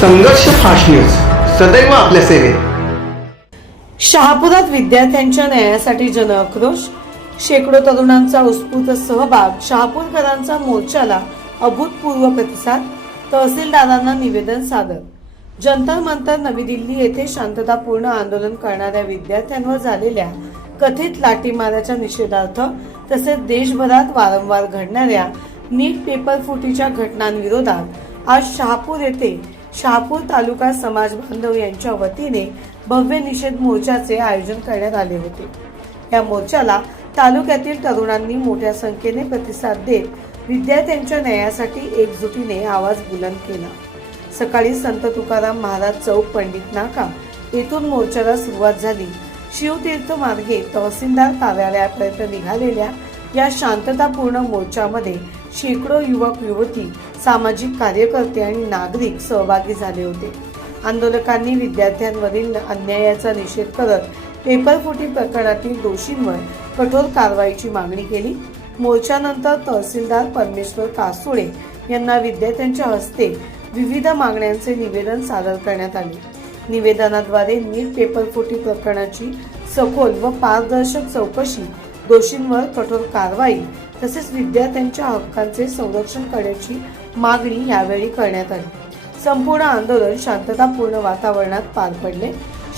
संघर्ष fast news सदैव आपल्या सेवेत। शहापुरात विद्यार्थ्यांच्या न्यायासाठी जनआक्रोश, शेकडो तरुणांचा उत्स्फूर्त सहभाग, शहापूरकरांचा मोर्चाला अभूतपूर्व प्रतिसाद, तहसीलदारांना निवेदन सादर। जंतर मंतर नवी दिल्ली येथे शांततापूर्ण आंदोलन करणाऱ्या विद्यार्थ्यांवर झालेल्या कथित लाठीमाराच्या निषेधार्थ तसेच देशभरात वारंवार घडणाऱ्या नीट पेपर फुटीच्या घटनांविरोधात आज शहापूर येथे शहापूर तालुका समाज बांधव यांच्या वतीने भव्य निषेध मोर्चाचे आयोजन करण्यात आले होते। या मोर्चाला तालुक्यातील तरुणांनी मोठ्या संख्येने प्रतिसाद देत विद्यार्थ्यांच्या न्यायासाठी एकजुटीने आवाज बुलंद केला। सकाळी संत तुकाराम महाराज चौक पंडित नाका येथून मोर्चाला सुरुवात झाली। शिवतीर्थ मार्गे तहसीलदार कार्यालयापर्यंत निघालेल्या या शांततापूर्ण मोर्चामध्ये शेकडो युवक युवती, सामाजिक कार्यकर्ते आणि नागरिक सहभागी झाले होते। आंदोलकांनी विद्यार्थ्यांवरील अन्यायाचा निषेध करत पेपरफुटी प्रकरणातील दोषींवर कठोर कारवाईची मागणी केली। मोर्चानंतर तहसीलदार परमेश्वर कासुळे यांना विद्यार्थ्यांच्या हस्ते विविध मागण्यांचे निवेदन सादर करण्यात आले। निवेदनाद्वारे नीट पेपरफुटी प्रकरणाची सखोल व पारदर्शक चौकशी, दोषींवर कठोर कारवाई तसेच विद्यार्थ्यांच्या हक्कांचे संरक्षण करण्याची मागणी यावेळी करण्यात आली। संपूर्ण आंदोलन शांततापूर्ण वातावरणात पार पडले।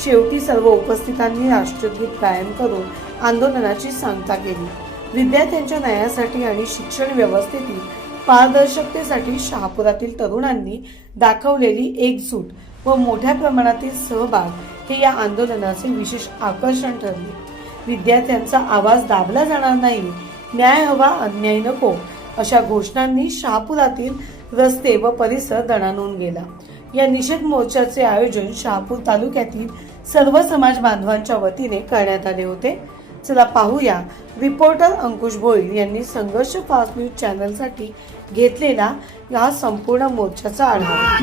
शेवटी सर्व उपस्थितांनी राष्ट्रगीत गायन करून आंदोलनाची सांगता केली। विद्यार्थ्यांच्या न्यायासाठी आणि शिक्षण व्यवस्थेतील पारदर्शकतेसाठी शहापुरातील तरुणांनी दाखवलेली एकजूट व मोठ्या प्रमाणातील सहभाग हे या आंदोलनाचे विशेष आकर्षण ठरले। विद्यार्थ्यांचा आवाज दाबला जाणार नाही, न्याय हवा, अन्याय नको अशा घोषणांनी शहापुरातील रस्ते व परिसर दणाणून गेला। या निषेध मोर्चाचे आयोजन शहापूर तालुक्यातील सर्व समाज बांधवांच्या वतीने करण्यात आले होते। चला पाहूया रिपोर्टर अंकुश भोईल यांनी संघर्ष फास्ट न्यूज चॅनलसाठी घेतलेला या संपूर्ण मोर्चाचा आढावा।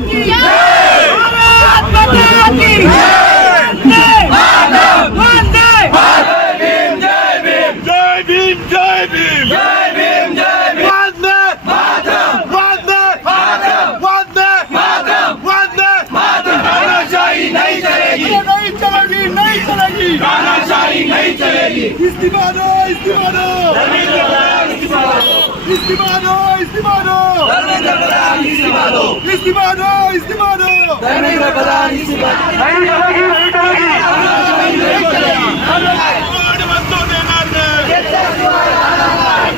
नहीं चलेगी। इस्तीफा दो, इस्तीफा दो, इस्तीफा दो, इस्तीफा दो, इस्तीफा दो, इस्तीफा दो, इस्तीफा दो, नहीं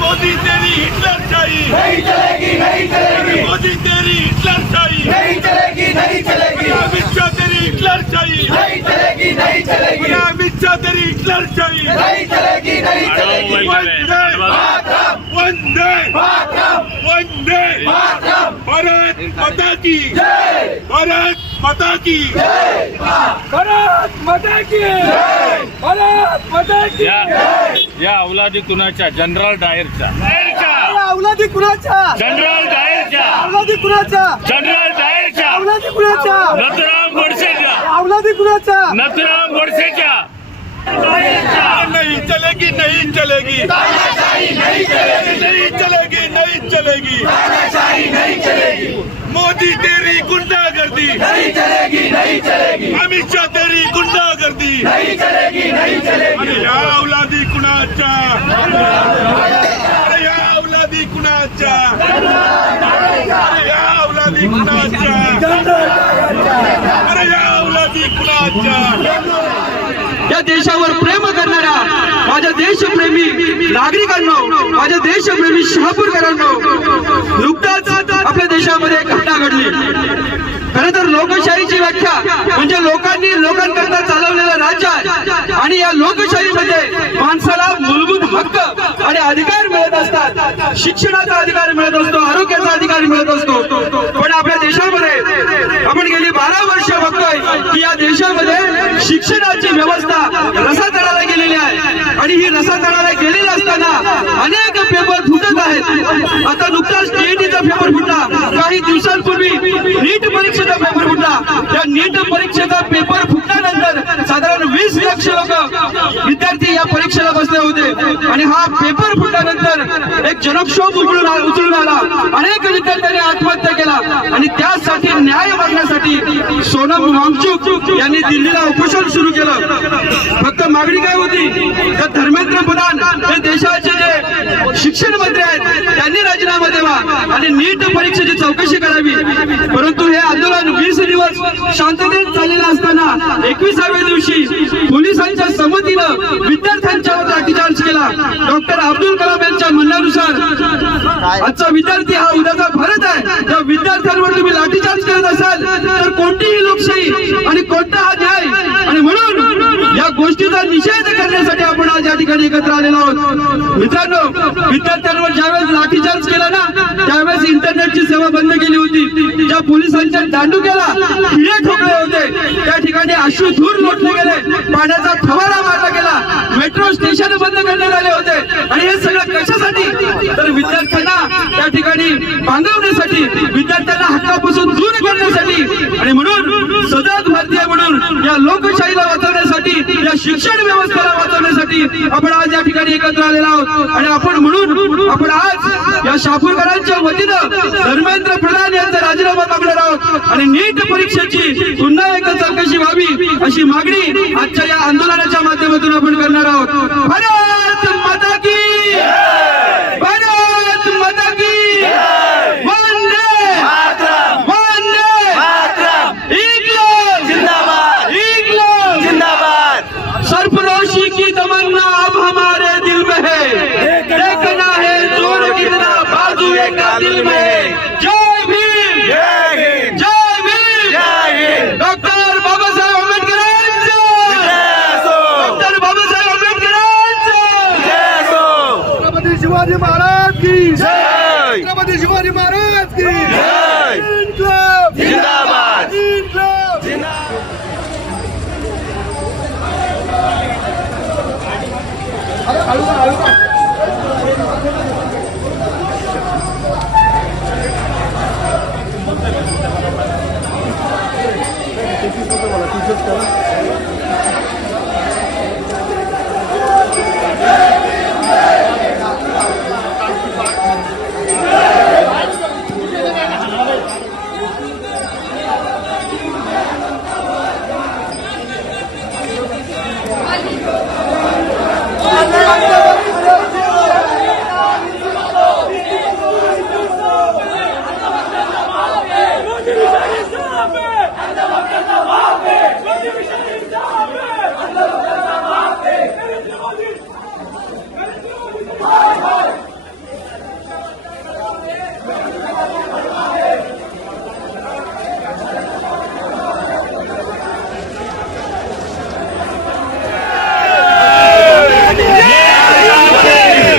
मोदी तेरी हिटलर चाहिए, नहीं चलेगी, नहीं चलेगी। मोदी तेरी हिटलर चाहिए, नहीं चलेगी, नहीं चलेगी। अमित शाह तेरी हिटलर चाहिए, नहीं चलेगी, नहीं चलेगी। अमित शाह तेरी हिटलर चाहिए, नहीं चलेगी, नहीं चलेगी। वंदे मातरम, वंदे मातरम, वंदे मातरम। भारत माता की जय, भारत माता की जय, भारत माता की जय, भारत माता की जय। या अवलादी कुणाच्या? जनरल डायरच्या। अवलादी कुणाच्या? जनरल डायरच्या। अवलादी कुणाच्या? जनरल डायरच्या। अवलादी कुणाच्या? नथुराम गोडसेच्या। अवलादी कुणाच्या? नथुराम गोडसेच्या। नहीं चलेगी, नहीं चलेगी, नहीं चलेगी, नहीं चलेगी, नहीं चलेगी, नहीं चलेगी। मोदी तेरी गुंडागर्दी, नहीं चलेगी, नहीं चलेगी। अमित शाह तेरी गुंडागर्दी, नहीं चलेगी, नहीं चलेगी। अरे या अवलादी कुणाच्या? अरे या अवलादी कुणाच्या? अरे या अवलादी कुणाच्या? अरे या अवलादी कुणाच्या? या देशावर प्रेम करणाऱ्या माझ्या देशप्रेमी नागरिकांनो, माझ्या देशप्रेमी शहापूरकरांनो, नुकताच आपल्या देशामध्ये एक घटना घडली। खरं तर लोकशाहीची व्याख्या म्हणजे लोकांनी लोकांकरता चालवलेलं राज्य आहे आणि या लोकशाहीमध्ये माणसाला मूलभूत हक्क आणि अधिकार मिळत असतात। शिक्षणाचा अधिकार मिळत असतो, आरोग्याचा अधिकार मिळत असतो। पण आपल्या देशामध्ये आपण गेली 12 वर्ष बघतोय की या देशामध्ये शिक्षणाची व्यवस्था रसातळाला गेलेली आहे आणि ही रसातळाला गेलेली असताना अनेक पेपर फुटत आहेत। आता नुकताच टीईटीचा पेपर फुटला, काही दिवसांपूर्वी नीट परीक्षेचा पेपर फुटला। या नीट परीक्षेचा पेपर फुटल्यानंतर साधारण 20 लाख लोक विद्यार्थी या परीक्षेला बसले होते आणि हा पेपर फुटल्यानंतर एक जनक्षोभ उचलून आला। अनेक विद्यार्थ्यांनी आत्महत्या केला आणि त्यासाठी न्याय मागण्यासाठी सोनम वांगचुक यांनी दिल्लीला उपोषण सुरू केलं. फक्त मागणी काय होती तर धर्मेंद्र प्रधान हे देशाचे जे शिक्षण मंत्री आहेत त्यांनी राजीनामा द्यावा आणि नीट परीक्षेची चौकशी करावी. परंतु हे आंदोलन 20 दिवस शांततेत चाललेलं असताना 21व्या दिवशी पोलिसांच्या संमतीनं विद्यार्थ्यांच्यावर लाठीचार्ज केला. डॉक्टर अब्दुल कलाम यांच्या म्हणण्यानुसार आजचा विद्यार्थी हा उद्याचा भारत आहे. त्या विद्यार्थ्यांवर तुम्ही लाठीचार्ज करत असाल तर कोणतीही लोकशाही आणि कोणता हा न्याय. आणि म्हणून या गोष्टीचा निषेध करण्यासाठी आपण आज या ठिकाणी एकत्र आलेलो आहोत. मित्रांनो, विद्यार्थ्यांवर ज्यावेळेस लाठीचार्ज केला ना त्यावेळेस इंटरनेटची सेवा बंद केली होती. ज्या पोलिसांच्या दांडुक्याला खिळे ठोकले होते त्या ठिकाणी अश्रुधूर लोटले गेले, पाण्याचा फवारा मारला गेला, मेट्रो स्टेशन बंद करण्यात आले होते. आणि हे सगळं कशासाठी तर विद्यार्थ्यांना त्या ठिकाणी बांधवण्यासाठी, विद्यार्थ्यांना हक्कापासून दूर करण्यासाठी. आणि म्हणून सजग भारतीय म्हणून या लोकशाहीला वाचवण्यासाठी, या शिक्षण व्यवस्थेला वाचवण्यासाठी आपण आज या ठिकाणी एकत्र आलेलो आहोत. आणि आपण आज या शहापूरकरांच्या वतीनं धर्मेंद्र प्रधान यांचा राजीनामा मागणार आहोत आणि नीट परीक्षेची पुन्हा एकदा चौकशी व्हावी अशी मागणी आजच्या या आंदोलनाच्या माध्यमातून आपण करणार आहोत. भारत माता की, भारत माता की, वंदे वंदे इंग्लैंड जिंदाबाद, इंग्लैंड जिंदाबाद. सरफरोशी की तमन्ना अब हमारे दिल में है, देखना है जोर कितना बाजू एक दिल में है. जय भीम, जय भीम, जय भीम. डॉक्टर बाबासाहेब आंबेडकरांचं, डॉक्टर बाबासाहेब आंबेडकरांचं. छत्रपती शिवाजी महाराज की जय, छत्रपती शिवाजी महाराज की जय. इन्क्लाब जिंदाबाद, इन्क्लाब जिंदाबाद.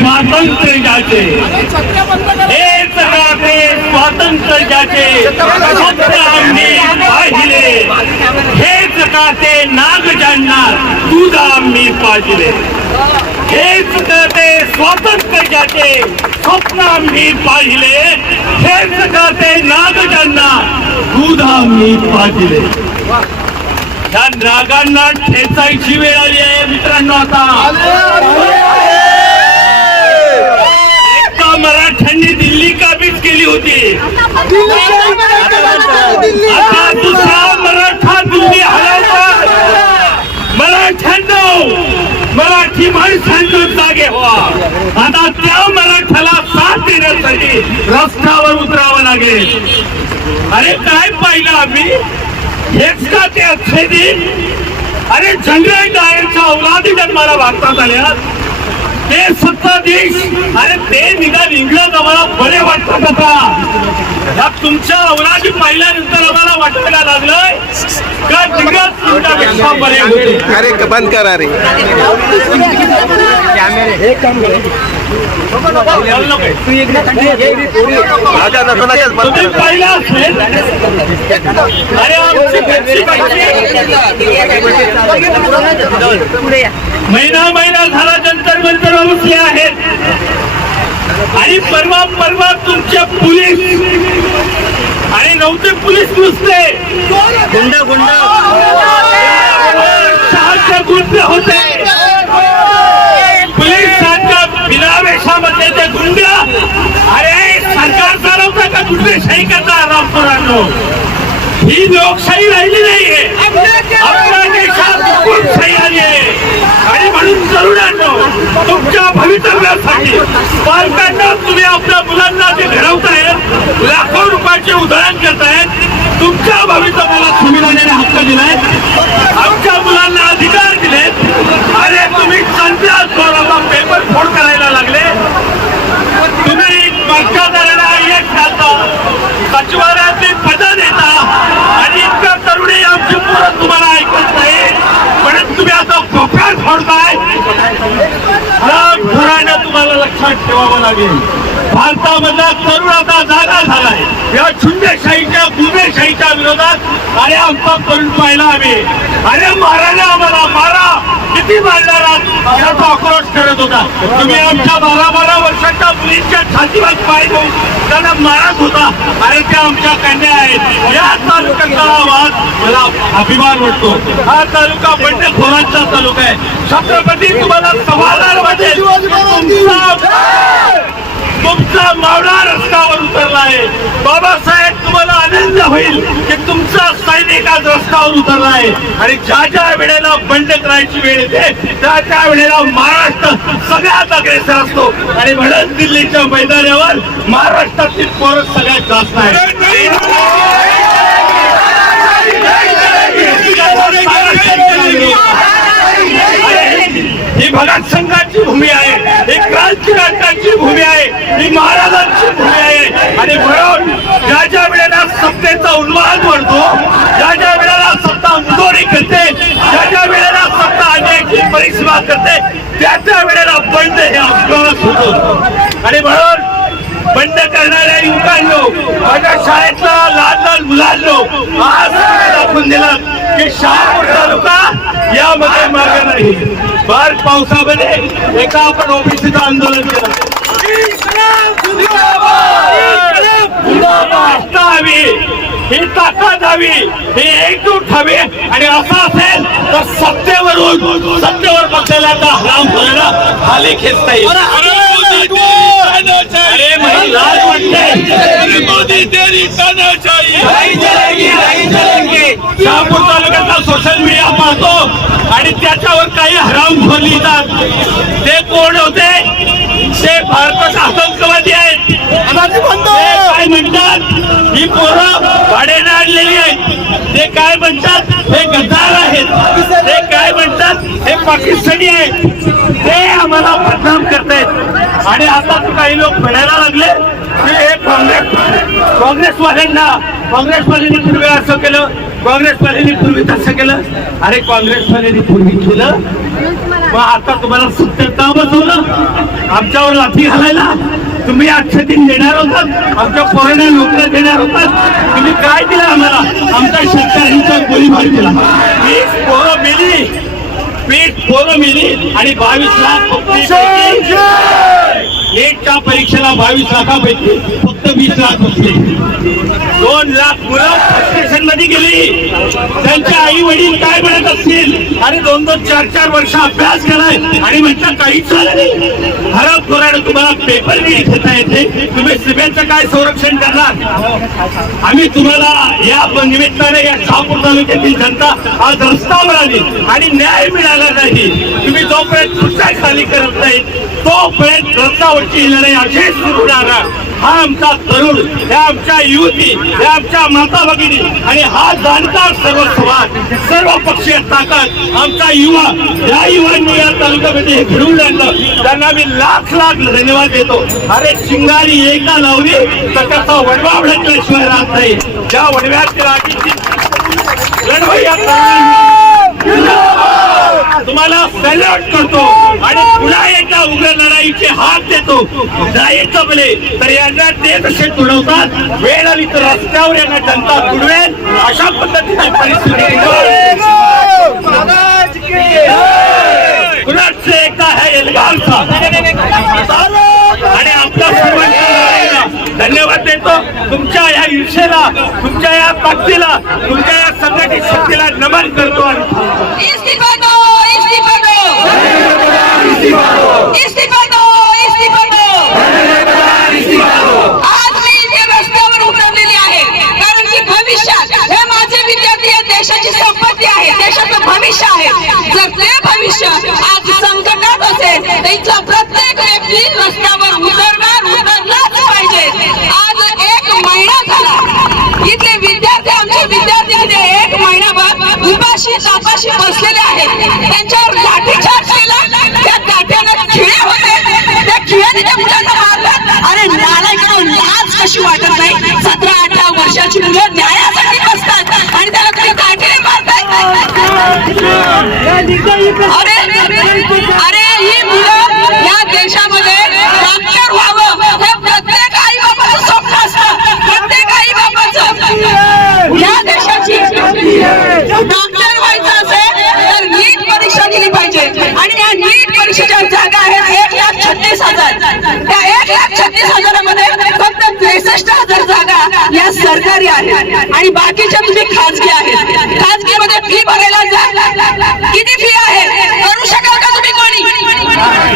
स्वातंत्र्य जाचे, हे जगाचे स्वातंत्र्य जाचे स्वप्न आम्ही पाहिले, हे जगाचे नाग जाणणार दूध आम्ही पाजले. हे जगाचे स्वातंत्र्य जाचे स्वप्न आम्ही पाहिले, हे जगाचे नाग जाणणार दूध आम्ही पाजले. त्या नागांना ठेचायची वेळ आली आहे मित्रांनो. आता मराठ्यांनी दिल्ली काबीज केली होती, आता दुसरा मराठा दिल्ली हलवतात. मराठ्यांनो, मराठी माणसांना जागे व्हा. आता त्या मराठ्याला साथ देण्यासाठी रस्त्यावर उतरावं लागेल. अरे काय पाहिलं आम्ही, हेच का ते अच्छे दिन. अरे जनरल डायरच्या औलादी जन्माला भारतात आल्या, ते सत्ताधीश, अरे ते निदान इंग्रज आम्हाला बरे वाटतात. आता या तुमच्या औलादी पाहिल्यानंतर आम्हाला वाटायला लागलंय का इंग्रज तुमच्यापेक्षा बरे होते. अरे बंद करा रे. तुम्ही पाहिलं असेल, अरे महिना झाला जंतर मंतर बसले आहेत आणि परवा तुमच्या पोलीस आणि नव्हते पोलीस नुसते गुंड गुंड होते. पोलिसांच्या बिनावेशामध्ये ते गुंड, अरे सरकार चालवता का गुंडशाही करता रामपुरांनो. ही लोकशाही राहिली नाहीये. आपल्या देशात लोकशाही आली आहे. आणि म्हणून तरुणांनो, तुमच्या भवितव्यासाठी पालकांना तुम्ही आपल्या मुलांना जे घडवतायत, लाखो रुपयाचे उदाहरण करतायत, तुमच्या भवितव्याला सुविधा देणे हक्क दिलाय, आमच्या मुलांना अधिकार दिलेत. अरे तुम्ही संध्या जोराला पेपर फोड करायला लागले. तुम्ही पक्षादारांना एक घालता, सचिवालयातली पदं देता आणि इतक्या तरुणी आमची पोरं तुम्हाला ऐकत नाही म्हणून तुम्ही आता भोकाळ फोडताय. घरानं तुम्हाला लक्षात ठेवावं लागेल. भारतामधला तरुण आता जागा झालाय या झुंडशाहीच्या गुन्हेशाहीच्या विरोधात. अरे आमचा तरुण पाहिला आम्ही. अरे मारा ना आम्हाला, मारा, किती मारणार याचा आक्रोश करत होता. तुम्ही आमच्या 12-12 वर्षाच्या मुलींच्या छातीवर पाय घेऊन त्यांना मारत होता. अरे त्या आमच्या कन्या आहेत. या तालुक्याचा आवाज मला अभिमान वाटतो. हा तालुका बंडखोरांचा तालुका आहे. छत्रपती तुम्हाला समाधान वाटेल. तुमचा मावळा रस्त्यावर उतरला आहे. बाबासाहेब तुम्हाला आनंद होईल की तुमचा सैनिक आज रस्त्यावर उतरला आहे. आणि ज्या ज्या वेळेला बंड करायची वेळ येते त्या त्या वेळेला महाराष्ट्र सगळ्यात अग्रेसर असतो. आणि म्हणून दिल्लीच्या मैदानावर महाराष्ट्रातील पोरं सगळ्यात जास्त आहे. ही भगत संघाची भूमी आहे, ही क्रांतिकारकांची भूमी आहे, ही महाराजांची भूमी आहे. आणि म्हणून ज्या ज्या वेळेला सत्तेचा उन्माद वाढतो, ज्या ज्या वेळेला सत्ता मुजोरी करते, ज्या ज्या वेळेला सत्ता आणण्याची परिसीमा करते, त्या त्या वेळेला बंड हे अपघात होतो. आणि म्हणून बंड करणाऱ्या युवकांनो, माझ्या शाळेतला लहान लहान मुलांनो, आज दाखवून दिलं की शहापूर तालुका यामध्ये मागे नाही. भर पावसामध्ये एका आपण ओबीसीचं आंदोलन केलं. ही ताकद हवी, ही एकजूट हवी. आणि असं असेल तर सत्तेवर बसलेला हराम करायला खाली खेचता येईल. अरे मला लाज वाटते. मोदी तेरी तानाशाही नहीं चलेगी, नहीं चलेगी. शहापूर तालुक्याचा सोशल मीडिया पाहतो आणि त्याच्यावर काही हरामखोर लिहितात. ते कोण होते? ते भारताचे आतंकवादी आहेत. काय म्हणतात? ही पोरं भाड्याने आणलेली आहेत. ते काय म्हणतात? हे गद्दार आहेत. ते काय म्हणतात? हे पाकिस्तानी आहेत. ते आम्हाला बदनाम करतायत. आणि आता काही लोक म्हणायला लागले की हे काँग्रेसवाल्यांनी पूर्वी असं केलं, काँग्रेसवाल्यांनी पूर्वी तसं केलं. अरे काँग्रेसवाल्यांनी पूर्वी केलं, मग आता तुम्हाला सत्तेत का बसवलं? आमच्यावर लाठी घालायला तुम्ही 8 दिन देणार होतात, आमच्या पोरांना नोकऱ्या देणार होतात. तुम्ही काय दिलं आम्हाला? आमच्या शेतकऱ्यांचा गोळीबार दिला. 20 पोरं मिली आणि 22 लाख. नीटच्या परीक्षेला 22 लाखापैकी फक्त 20 लाख बसले. 2 लाख मुलं स्टेशन मध्ये गेली. त्यांचे आई वडील काय म्हणत असतील? आणि 2-2, 4-4 वर्ष अभ्यास केलाय आणि म्हणतात काहीच झालं नाही. हरप कोराडे तुम्हाला पेपर नीट घेता येते, तुम्ही सीमेचं काय संरक्षण करणार? आम्ही तुम्हाला या निमित्ताने या शहापूर तालुक्यातील जनता आज रस्त्यावर आली आणि न्याय मिळाला नाही. तुम्ही जोपर्यंत खुर्च्या खाली करत नाही तोपर्यंत रस्त्यावरची लढाई अशीच सुरू राहणार. हा आमचा तरुण, ह्या आमच्या युवती, ह्या आमच्या माता भगिनी आणि हा जाणकार सर्व समाज, सर्व पक्षीय ताकद आमचा युवा, या युवांनी या तालुक्यामध्ये हे घडवून आणलं. त्यांना मी लाख धन्यवाद देतो. अरे चिंगारी एकदा लावली तर त्याचा वडवा भडकल्याशिवाय राहत नाही. ज्या वडव्याच्या रागीची लढवई तुम्हाला सॅल्यूट करतो आणि पुन्हा एकदा उग्र लढाईचे हात देतो. नाही जमले तर यांना ते कसे तुडवतात, वेळ आली तर रस्त्यावर यांना जनता तुडवेल. अशा पद्धतीची परिस्थिती कुणाचे एकदा है एल्गारचा आणि आपल्या सर्वांना धन्यवाद देतो. तुमच्या या ईर्षेला, तुमच्या या ताकदीला, तुमच्या या संघटित शक्तीला नमन करतो. आणि इस्तीफा दो, इस्तीफा दो, इस्तीफा दो, इस्तीफा दो. आज मी इथे रस्त्यावर उतरलेली आहे कारण की भविष्यात हे तर इथला प्रत्येक व्यक्ती रस्त्यावर उतरलाच पाहिजे. आज 1 महिना झाला इथले विद्यार्थी, आमचे विद्यार्थी इथे 1 महिनाभर उपाशी तापाशी बसलेले आहेत. त्यांच्यावर लाठीचार्ज केला, त्या लाठ्यानं खिळे होते, त्या खिळ्याने त्या मुलांना मारलं. अरे नालायकांनो, लाज कशी वाटत नाही? 17-18 वर्षाची मुलं न्यायासाठी बसतात आणि त्याला तुम्ही काठीने मारताय. अरे ही मुलं या देशामध्ये डॉक्टर व्हावं हे प्रत्येक आई बाबाचं स्वप्न असतं. प्रत्येक आई बाबाचं या देशाची डॉक्टर व्हायचं असेल तर नीट परीक्षा दिली पाहिजे. आणि या नीट परीक्षेच्या जागा आहेत 1,36,000. त्या 1,36,000मध्ये फक्त 63,000 जागा या सरकारी आहेत आणि बाकीच्या तुम्ही खाजगी आहेत. खाजगीमध्ये फी भरायला जा. किती फी आहे? करू शकाल का तुम्ही? कोणी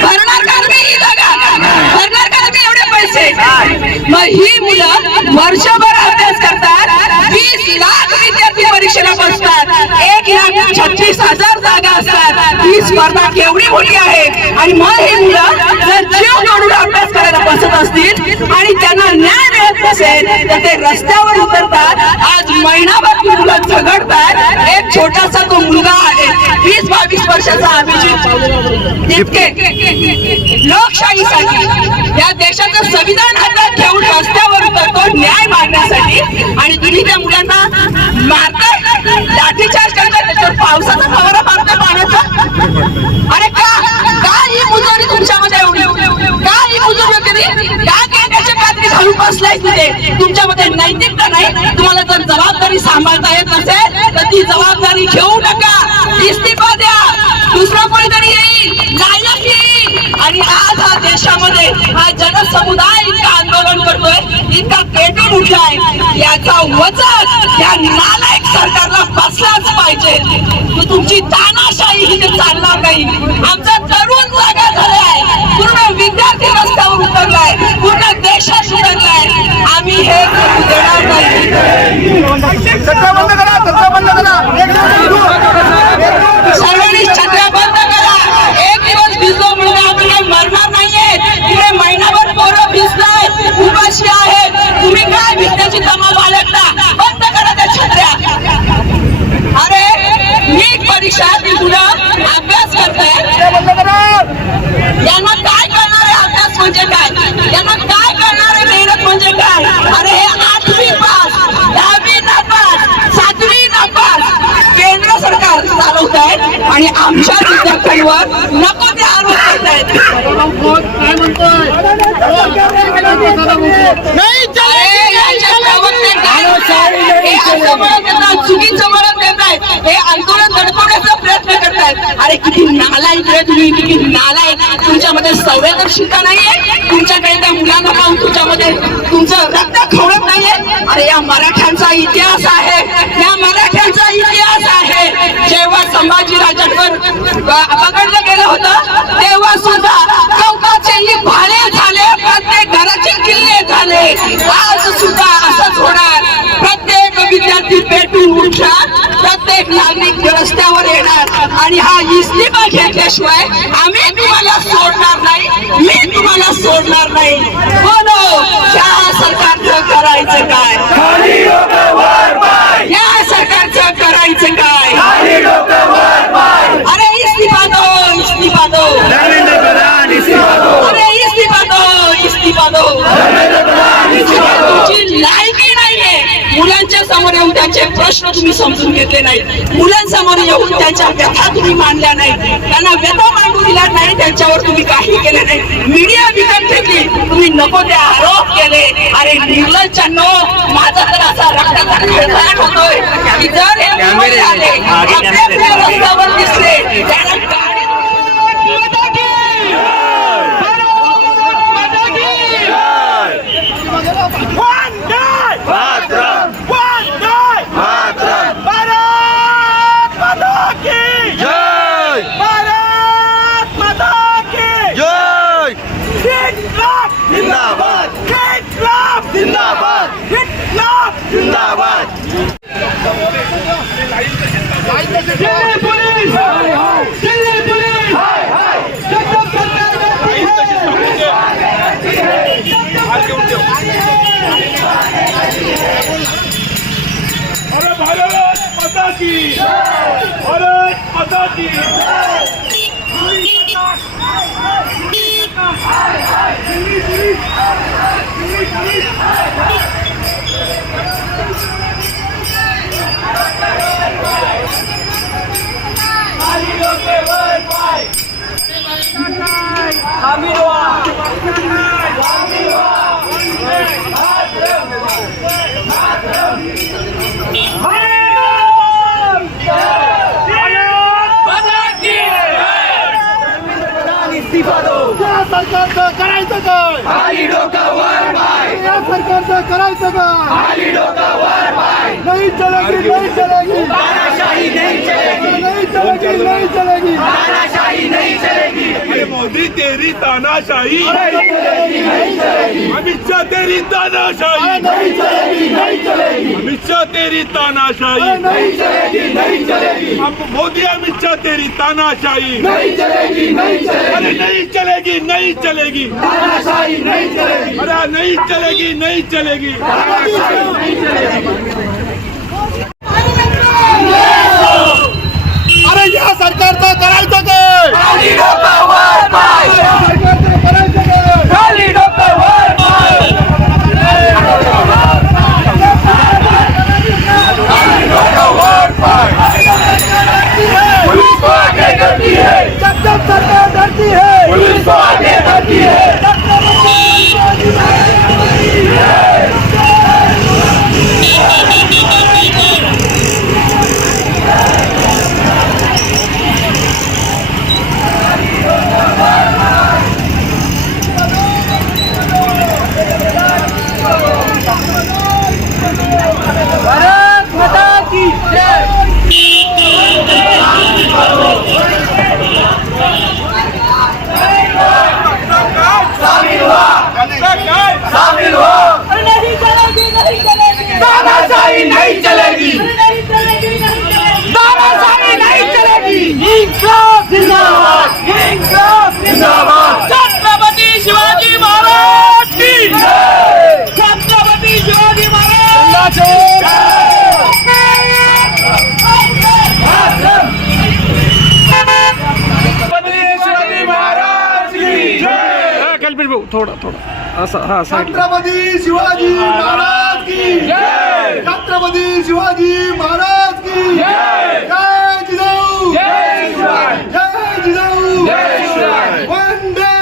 भरणार का तुम्ही ही जागा? भरणार का तुम्ही एवढे पैसे? मग ही मुलं वर्षभर अभ्यास करतात, 20 लाख विद्यार्थी परीक्षेला बसतात, 1,36,000 जागा असतात. ही स्पर्धा केवढी मोठी आहे. आणि मग ही मुलं जर जीव तोडून अभ्यास करायला बसत असतील आणि त्यांना न्याय मिळत नसेल तर ते रस्त्यावर उतरतात. आज महिनाभर ती मुलं झगडतात. एक छोटासा तो मुलगा आहे 20-22 वर्षाचा अभिजित, इतके लोकशाहीसाठी या देशाचं संविधान हातात घेऊन रस्त्यावर उतरतो न्याय मागण्यासाठी. आणि तुम्ही त्या मुलांना मारताय, लाठीचार्ज करताय, त्याच्यावर पावसाचा फवारा मारताय पाण्याचा. अरे का ही मुजोरी तुमच्यामध्ये एवढी? का ही मुजोरी? का त्याच्या कात्री घालून बसलाय तिथे? तुमच्यामध्ये नैतिकता नाही. तुम्हाला जर जबाबदारी सांभाळता येत नसेल तर ती जबाबदारी घेऊ नका, इस्तीफा द्या. दुसरा कोणीतरी येईल, नायक येईल. आणि आज हा देशामध्ये हा जनसमुदाय इतका आंदोलन करतोय, इतका पेटून उठलाय, याचा वचन या नालायक सरकारला बसलाच पाहिजे. तुमची तानाशाही इथे चालणार नाही. आमचा तरुण जागा झालाय, पूर्ण विद्यार्थी रस्त्यावर उतरलाय, पूर्ण देशात उतरलाय. आम्ही हे करू देणार नाही. सर्वांनी छत्र्या बंद करा. एक दिवस भिजलो म्हणून आपण काही मरणार नाहीये. तिथे महिनाभर पोरं भिजताय, उपाशी आहेत. तुम्ही काय भिजण्याची तमा बाळगता? बंद करा त्या छत्र्या. अरे नीट परीक्षा ती मुलं अभ्यास करताय, यांना काय करणार आहे? अभ्यास म्हणजे काय? यांना काय करणार आहे? मेहनत म्हणजे काय? अरे हे 8वी पास, 10वी नापास, 7वी नापास केंद्र सरकार चालवत आहे आणि आमच्या विद्यार्थ्यांवर नको ते आरोप करतायत. चुकीचं वळण देत आहेत, हे आंदोलन दडपवण्याचा प्रयत्न करतायत. अरे किती नालायक आहे तुम्ही, किती नालायक. तुमच्यामध्ये संवेदनशीलता नाहीये, तुमच्याकडे त्या मुलांना पाहून तुमच्यामध्ये तुमचं रक्त खवळत नाहीये. अरे या मराठ्यांचा इतिहास आहे, या मराठ्यांचा इतिहास आहे. जेव्हा संभाजीराजांवर पकडलं गेलं होतं तेव्हा सुद्धा चौकाचेही भाले झाले, प्रत्येक घराचे किल्ले झाले. आज सुद्धा असंच होणार. प्रत्येक विद्यार्थी पेटून उठणार, प्रत्येक नागरिक रस्त्यावर येणार आणि हा इस्तीफा घेतल्याशिवाय आम्ही तुम्हाला सोडणार नाही, मी तुम्हाला सोडणार नाही. बोलो, या सरकारचं करायचं काय? या सरकारचं करायचं काय? अरे इस्तीफा दो, इस्तीफा दो. अरे इस्तीफा दो, इस्तीफा दो. तुमची लायकी नाहीये. मुलांच्या समोर येऊन त्यांचे प्रश्न तुम्ही समजून घेतले नाही, मुलांसमोर येऊन त्यांच्या व्यथा तुम्ही मांडल्या नाही, त्यांना व्यथा मांडू दिला नाही, त्यांच्यावर तुम्ही काही केले नाही. मीडिया विकत घेतली, तुम्ही नको ते आरोप केले. अरे निर्लज्जांनो, माझा तर असा रक्ताचा खळखळाट होतोय की जर हे मुंबईत आले, आपल्या रस्त्यावर दिसले, त्यांना जिंदाबाद. की भारत माता की या सरकारचं करायचं काय? खाली डोकं वर पाय, या सरकारचं करायचं काय? खाली डोकं वर पाय, नहीं चलेगी, नहीं चलेगी, तानाशाही नहीं चलेगी, नहीं चलेगी, नहीं चलेगी। तानाशाही नहीं चलेगी, अरे मोदी तेरी तानाशाही, नहीं चलेगी, नहीं चलेगी, अमित शाह तेरी तानाशाही, नहीं चलेगी, नहीं चलेगी, अमित शाह तेरी तानाशाही, नहीं चलेगी, नहीं चलेगी, अब मोदी अमित शाह तेरी तानाशाही, नहीं चलेगी, नहीं अरे चलेगी, नहीं चलेगी, नहीं चलेगी, तानाशाही नहीं चलेगी, अरे नहीं चलेगी, नहीं चलेगी। तानाशाही नहीं चलेगी। अरे या सरकारचं करायचं काय? खाली डोकं वर पाय, या सरकारचं करायचं काय? खाली डोकं वर पाय, खाली डोकं वर पाय, पुलिस को आगे करती है, जब जब सरकार डरती है, पुलिस को आगे करती है, भारत माता की जय। शामिल हुआ, शामिल हुआ, नहीं चलेगी, नहीं चलेगी, तानाशाही नहीं चलेगी, नहीं चलेगी, नहीं चलेगी। तानाशाही नहीं चलेगी, इंकलाब जिंदाबाद, इंकलाब जिंदाबाद, छत्रपती शिवाजी महाराज की जय। छत्रपती शिवाजी महाराज शिवाजी महाराज की जय। छत्रपती शिवाजी महाराज की जय। छत्रपती शिवाजी महाराज की जय। जय जिजाऊ, जय शिवाय, जय जिजाऊ, जय शिवाय, वंदे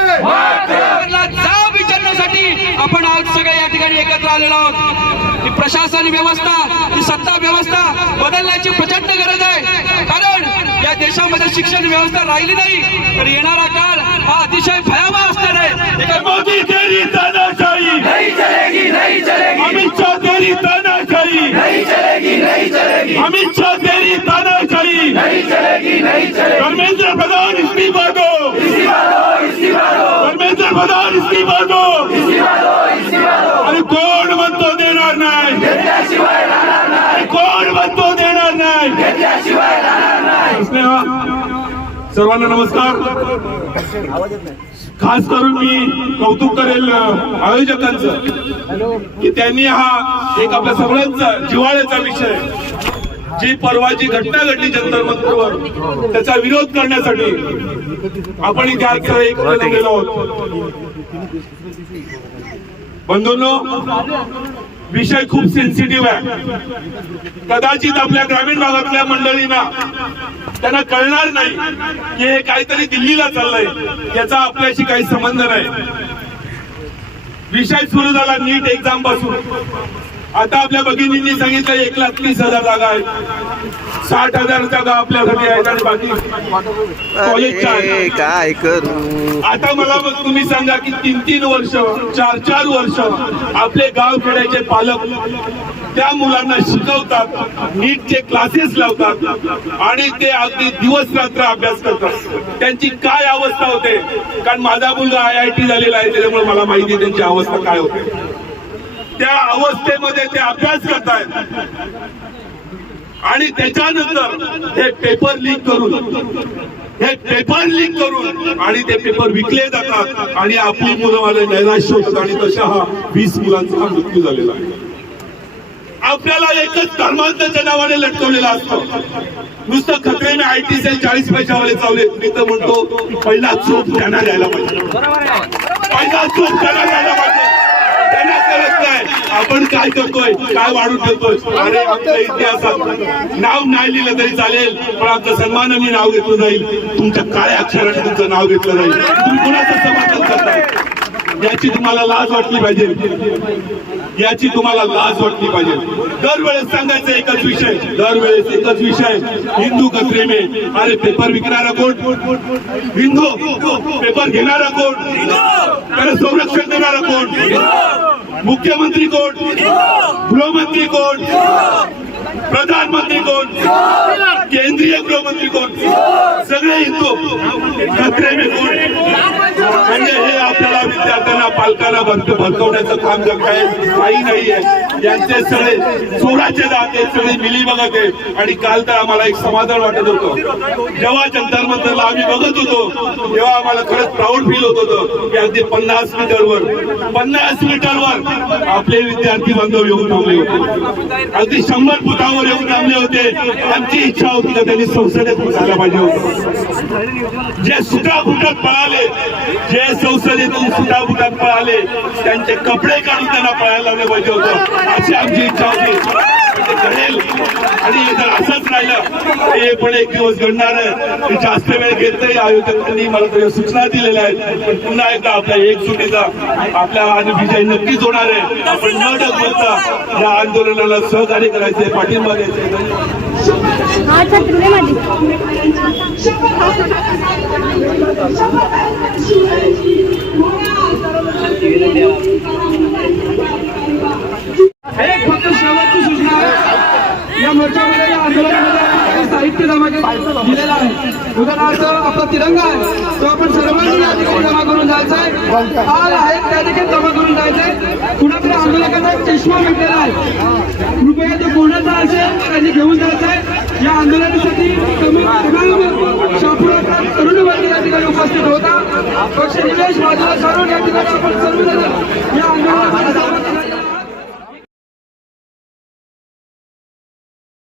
जाब विचारण्यासाठी आपण आज सगळे या ठिकाणी एकत्र आलेलो आहोत। ही प्रशासन व्यवस्था, ही सत्ता व्यवस्था बदलण्याची प्रचंड गरज आहे, कारण या देशामध्ये शिक्षण व्यवस्था राहिली नाही तर येणारा काळ हा अतिशय भयावह असणार आहे। एका मोदी तेरी तानाशाही, नहीं चलेगी, नहीं चलेगी, अमित शाह तेरी तानाशाही, नहीं चलेगी, नहीं चलेगी, अमित शाह तेरी तानाशाही, नहीं चलेगी, नहीं चलेगी, धर्मेंद्र प्रधान इस्तीफा दो, इस्तीफा दो, इस्तीफा दो, धर्मेंद्र प्रधान इस्तीफा दो। इस्तीफा दो, इस्तीफा दो, अरे कोण म्हणतो देणार नाही? घेतल्याशिवाय राहणार नाही, अरे कोण म्हणतो देणार नाही? घेतल्याशिवाय राहणार नाही। सर्वांना नमस्कार। खास करून मी कौतुक करेल आयोजकांचं की त्यांनी हा एक आपल्या सगळ्यांचा जिव्हाळ्याचा विषय, जी परवाची घटना घडली जंतर मंतरवर त्याचा विरोध करण्यासाठी आपण इथे आज एकत्र जमलेलो आहोत। बंधूंनो, विषय खूप सेन्सिटिव्ह आहे। कदाचित आपल्या ग्रामीण भागातल्या मंडळींना त्यांना कळणार नाही की हे काहीतरी दिल्लीला चाललंय, याचा आपल्याशी काही संबंध नाही। विषय सुरू झाला नीट एक्झाम पासून। आता आपल्या भगिनींनी सांगितलं 1,30,000 जागा आहेत, 60,000 जागा आपल्यासाठी आहेत आणि बाकी कॉलेजच्या आहेत। काय करू? आता मला मग तुम्ही सांगा की 3-3 वर्ष 4-4 वर्ष आपले गाव खेड्याचे पालक त्या मुलांना शिकवतात, नीटचे क्लासेस लावतात आणि ते अगदी दिवस रात्र अभ्यास करतात। त्यांची काय अवस्था होते, कारण माझा मुलगा IIT झालेला आहे, त्याच्यामुळे मला माहिती आहे त्यांची अवस्था काय होते। त्या अवस्थेमध्ये ते अभ्यास करतायत आणि त्याच्यानंतर हे पेपर लीक करून आणि ते पेपर विकले जातात आणि आपली मुलं मला नैराश्य होतात आणि तशा हा 20 मुलांचा हा मृत्यू झालेला आहे। आपल्याला एकच धर्मांतराच्या नावाने लटकवलेला असतो. नुसतं खत्रे में IT सेल 40 पैशावाले चावले. मी तर म्हणतो पहिला चोप त्यांना द्यायला पाहिजे. पहिला चोप त्यांना द्यायला पाहिजे. त्यांना कळत नाही आपण काय करतोय, काय वाढून ठेवतोय. अरे आमच्या इतिहासात नाव नाही लिहिलं तरी चालेल, पण आमचं सन्मानाने नाव घेतलं जाईल. तुमच्या काळ्या अक्षराने तुमचं नाव घेतलं जाईल. तुम्ही कुणाचं समर्थन करताय याची तुम्हाला लाज वाटली पाहिजे. याची तुम्हाला लाज वाटली पाहिजे. दरवेळेस सांगायचं एकच विषय, दरवेळेस एकच विषय, हिंदू कचरे में. अरे पेपर विकणारा कोण? हिंदू. पेपर घेणारा कोण? त्याला संरक्षण देणारा कोण? मुख्यमंत्री कोण? गृहमंत्री कोण? प्रधानमंत्री कोण? केंद्रीय गृहमंत्री कोण? सगळे हिंदू. कचरे में कोण? म्हणजे हे आपल्याला विद्यार्थ्यांना पालकांना भडकवण्याचं काम जर काही नाहीये. यांचे सगळे चोराचे दात आहेत, सगळे मिली बघत आहेत. आणि काल तर आम्हाला एक समाधान वाटत होतं जेव्हा जंतर मंतरला आम्ही बघत होतो, तेव्हा आम्हाला खरंच प्राऊड फील होत होतं की अगदी 50 मीटरवर आपले विद्यार्थी बांधव येऊन थांबले होते. अगदी 100 फुटावर येऊन थांबले होते. आमची इच्छा होती का त्यांनी संसदेत झाला पाहिजे होतं. जे सुटाफुटात पळाले, जे संसदेतून सुटाफुटात पळाले, त्यांचे कपडे काढून त्यांना पळायला लावले पाहिजे होतं, अशी आमची इच्छा होती. घडेल. आणि जर असंच राहिलं हे पण एक दिवस घडणार आहे. जास्त वेळ घेत नाही. आयोजकांनी मला तरी सूचना दिलेल्या आहेत, पण पुन्हा एकदा आपल्या एकजुटीचा आपल्या आणि विजय नक्कीच होणार आहे. आपण न डगमगता या आंदोलनाला सहकार्य करायचे, पाठिंबा द्यायचे. एक फक्त शेवटची सूचना आहे. या मोर्चामध्ये या आंदोलनामध्ये साहित्य जमा दिलेलं आहे. उदाहरणार्थ आपला तिरंगा आहे, तो आपण सर्वांनी या ठिकाणी जमा करून जायचा आहे. हाल आहे त्या ठिकाणी जमा करून जायचंय. कुणाकडे आंदोलकांना एक चष्मा भेटलेला आहे, कृपया तो कोणाचा असेल त्यांनी घेऊन जायचा आहे. या आंदोलनासाठी शहापुरातला तरुण वर्ग या ठिकाणी उपस्थित होता. पक्ष निलेश बाजूला काढून या ठिकाणी आपण सर्वजण या आंदोलनासाठी